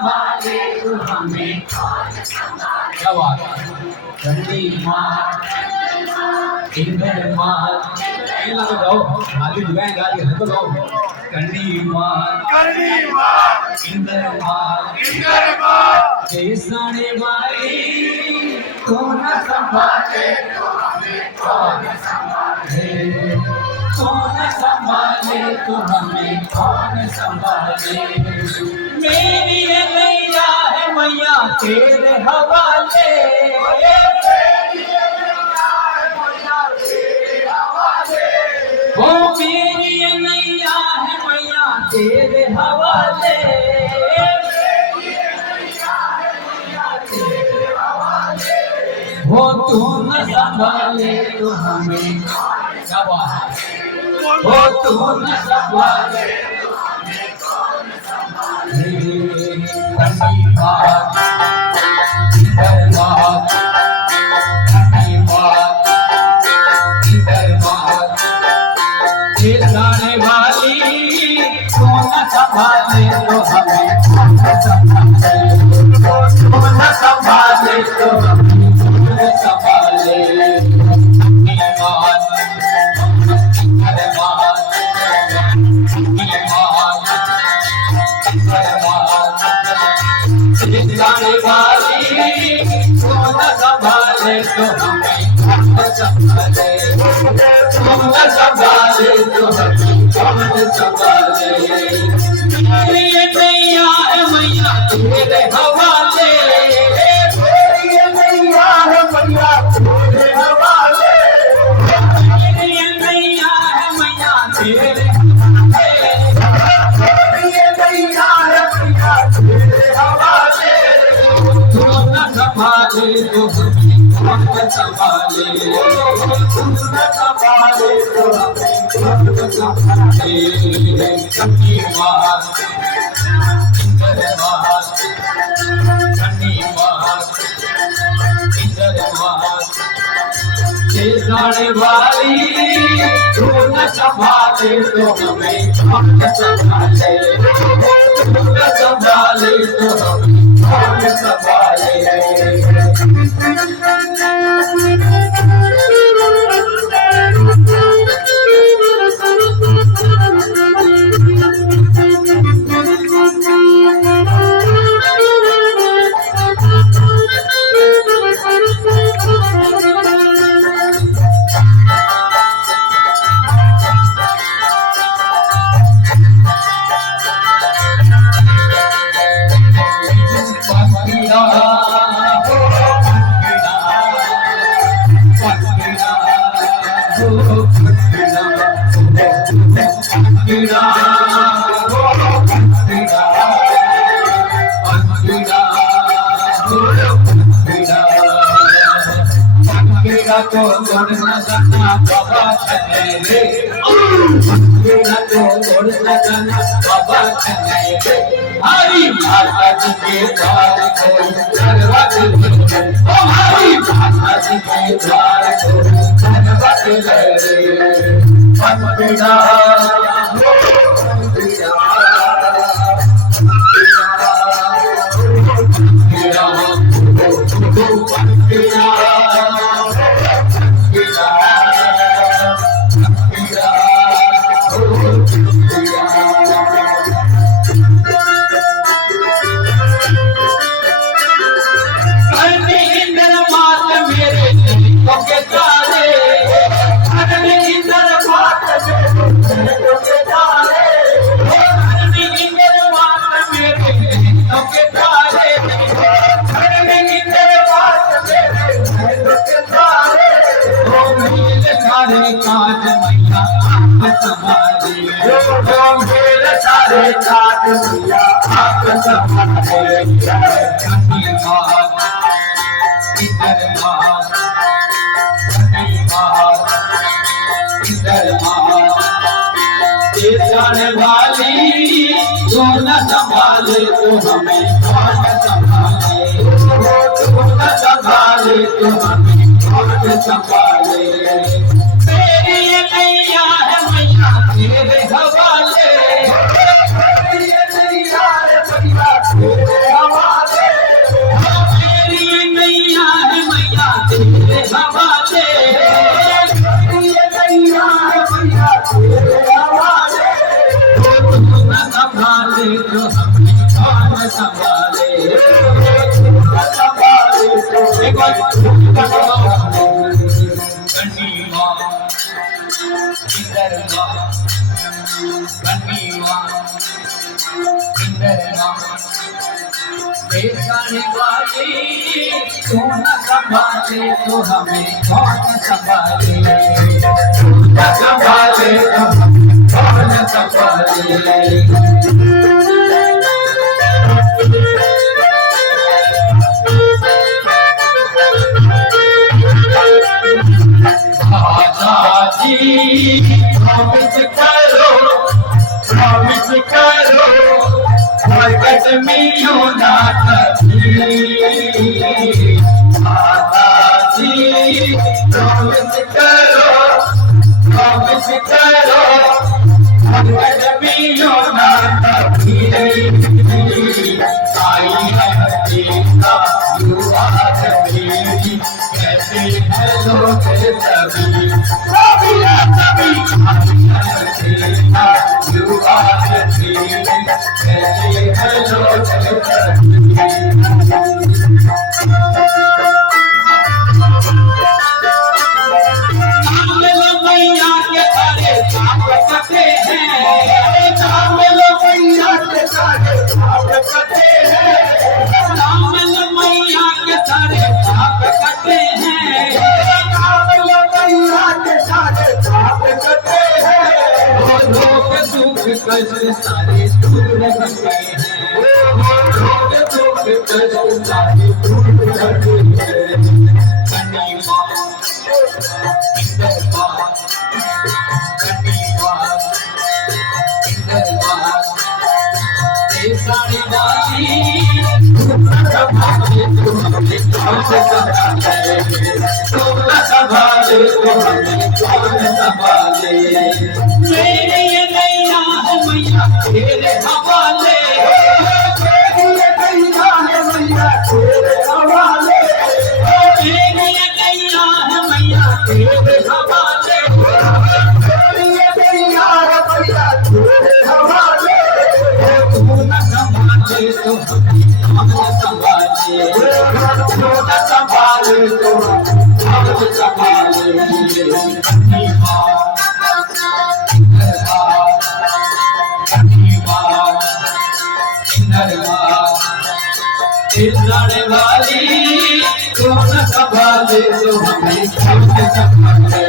संभाले तो हमें क्या बात है। चंडी माँ इंद्र माँ ये लगा जाओ खाली दुकान गा रही है तो जाओ चंडी माँ इंद्र माँ केसने वाली कौन संभाले तो हमें कौन संभाले तो हमें कौन संभाले। मेरी ये नैया है मैया तेरे हवाले वो मेरी ये नैया है मैया तेरे हवाले वो तू न संभाले तो हमें क्या बात है। वो तू न संभाले तो हमें कौन संभाले। ठंडी बात इधर बात ठंडी बात इधर बात ये गाने वाली कौन संभाले तो हमें कौन संभाले। कौन संभाले तो हमें कौन संभाले। जाने वाली कौन संभाले तो हमें कौन संभाले। कौन संभाले तो हमें कौन संभाले। मेरी नैया है मैया तेरे हवाले मेरी नैया है मैया तेरे हवाले मेरी नैया है मैया तेरे संभाले तो हमें संभाले तू न संभाले तो हमें संभाले। ठंडी बात इधर बात ठंडी बात इधर बात ये गाने वाली तू न संभाले तो हमें कौन संभाले। तू न संभाले तो हमें कौन संभाले। को तोड़ना जाना बाबा चले को तोड़ना जाना बाबा चले हरी माता जी के द्वार को दरवाजे ओ हरी माता जी के द्वार को दरवाजे पंखड़ा सारे काट दिया आप संभाले ठंडी बात इधर बात ठंडी बात इधर बात ये जाने वाली जो न संभाले तो हमें कौन संभाले। तो न संभाले तो हमें कौन संभाले। तेरी नैया है मैया तेरे हवाले तेरी नैया है मैया तेरे संभाले एक बार गंडी माँ इंदर माँ गंडी माँ इंदर माँ बेचने वाली तू न संभाले तो हमें कौन संभाले न संभाले तो कौन संभाले दादाजी प्रॉमिस करो प्रकट मिलो ना कभी दादाजी प्रॉमिस करो प्रकट मिलो ना कभी आई है देखा युवा मेरी कैसे हेलो सभी युवा मेरी कैसे हेलो मैया के सारे काम करते हैं मैया के सारे काम करते हैं मैया के सारे काम करते हैं मैया के सारे काम करते हैं लोग दुख कष्ट सारे दूर करते हैं लोग दुख कष्ट सारे दूर करते हैं साड़ी वाली संभाले तो हमें कौन संभाले मेरे ये नैया है मैया तेरे हवाले मेरे ये नैया है मैया तेरे हवाले मेरे ये नैया है मैया तेरे हवाले मेरे ये नैया है मैया तेरे हवाले तू न संभाले तो हम संभाले तू न संभाले तो हम संभाले लड़ने वाली तू न संभाले तो हमें कौन संभाले